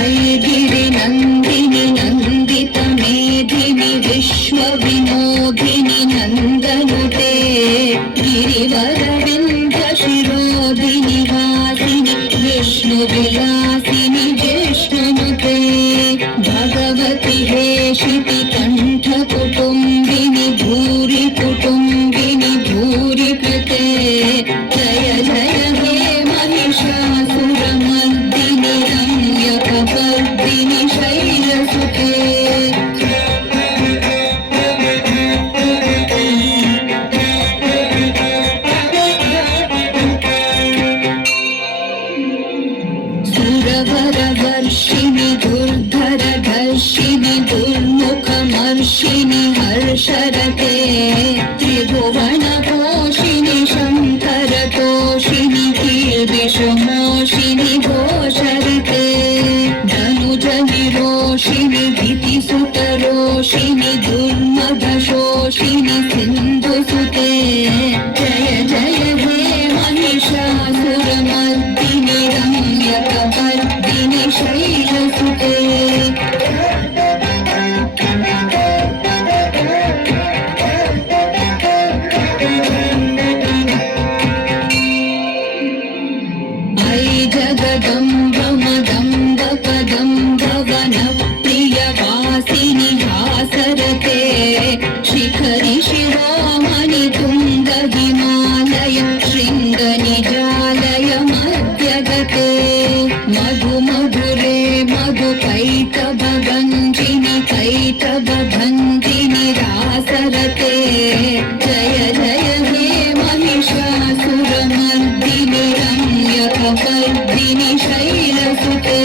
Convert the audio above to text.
ऐगिरि नन्दिनि नन्दित मेधिनि विश्वविनोदिनि नन्दनुते गिरिवरविन्द शिरोधिनि वासिनि विष्णुविलासिनि जिष्णुनुते भगवति हेशिति कण्ठ कुटुम्बिनि भूरि कुटुम्बिनि भूरि कृते जय जय हे महिषासुरमर्दिनि रम्यकपर्दिनि शैलसुते सुरवरवर्षिणि दुर्धरधर्षिणि दुर्मुखमर्षिणि हर्षरते त्रिभुवनपोषिणि शङ्करतोषिणि कीर्विषमोषिणि घोषरिते धनुजनिरोषिणि भीतिसुतरोषिणि दुर्मदशोषिणि सिन्धुसुते जय जय हे महिषासुरमर्दिनि रम्यकपर्दिनि शैलसुते ऐ जगदम्ब मदम्ब कदम्ब वनप्रियवासिनि हासरते शिखरि शिरोमणि तुङ्ग हिमालय शृङ्गनिजालय मध्यगते मधु मधुरे मधु कैटभगञ्जिनि कैटभञ्जिनि रासरते जय जय हे महिषासुरमर्दिनि रम्यकपर्दिनि शैलसुते